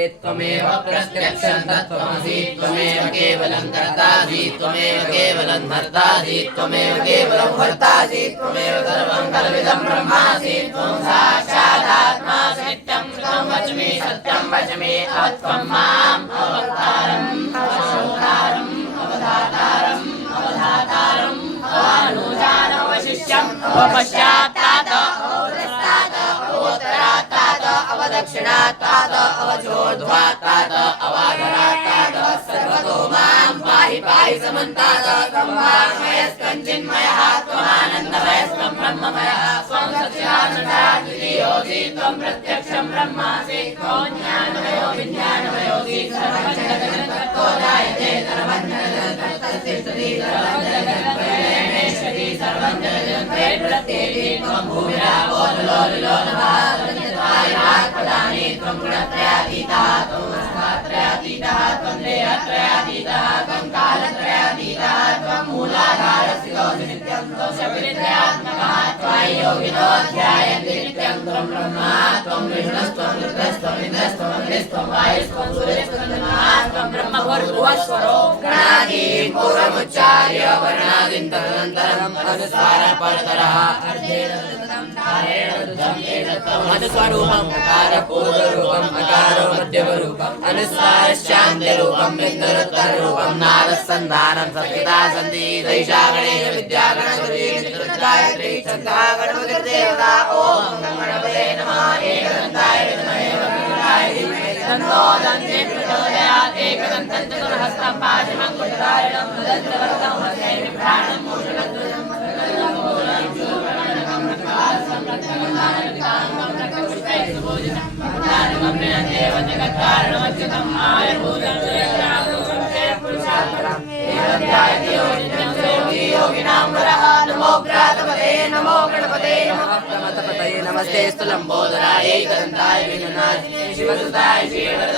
त्वमेव प्रत्यक्षं तत्त्वमसि त्वमेव केवलं कर्तासि त्वमेव केवलं धर्तासि त्वमेव केवलं भर्तासि त्वमेव सर्वं कल्पितं ब्रह्मासि त्वं साक्षादात्मासि नित्यं कृतं वचमि सत्यं वचमि त्वं माम् अवतारम् अवशोधारम् अवधातारम् अवधातारम् अवानुजानवशिष्यम् अवपश्चात्तात अवधस्तात अवोत्तरात्तात अवदक्षिणात्तात अवचोर्ध्वात्तात अवाधरात्तात सर्वतो मां पाहि पाहि समन्तात ब्रह्ममयस्कञ्चिन्मयः त्वमानन्दमयस्त्वं ब्रह्ममयः त्वं सच्चिदानन्दद्वितीयोऽसि त्वं प्रत्यक्षं ब्रह्मासि त्वं ज्ञानमयो विज्ञानमयोऽसि सर्वं जगत्तत्त्वतो जायते सर्वं जगत्तत्तिष्ठति सर्वं जगत्प्रलयमेष्यति सर्वं जगत्प्रलये प्रत्येति त्वं भूमिरापो जलो जलो नभः पदानि त्वं गुणत्रयातीतः त्वं स्थात्रयातीतः त्वं देहत्रयातीतः त्वं कालत्रयातीतः त्वं मूलाधारस्थितोऽसि नित्यं त्वं शक्तित्रयात्मकः त्वायि योगिनो ध्यायन्ति नित्यं त्वं ब्रह्मा त्वं विष्णुस्त्वं रुद्रस्त्वम् इन्द्रस्त्वम् अग्निस्त्वं वायुस्त्वं सूर्यस्त्वं चन्द्रमः त्वं ब्रह्मभूर्भुवस्वरो गणादीन् पूर्वमुच्चार्य वर्णादीन् तदनन्तरम् अनुस्वारः परतरः मधुस्वरूपम् अकारपूर्वरूपम् अकारो मध्यमरूपम् अनुस्वारश्चान्त्यरूपम् बिन्दुरुत्तररूपम् नादस्सन्धानं संहिता सन्ति दैशा गणेश विद्या गणपति गायत्री छन्दः गणपतिर्देवता ॐ गणपतये नमः एकदन्ताय विद्महे वक्रतुण्डाय धीमहि तन्नो दन्ती प्रचोदयात् एकदन्तं चतुर्हस्तं पाशमङ्कुशधारिणं दन्तवरदं हस्ते बिभ्राणं मूषकध्वजं नमो गणपते नमस्ते स्तुलंबोदराय एकदन्ताय विघ्ननाशिने शिवसुताय श्रीवरदाय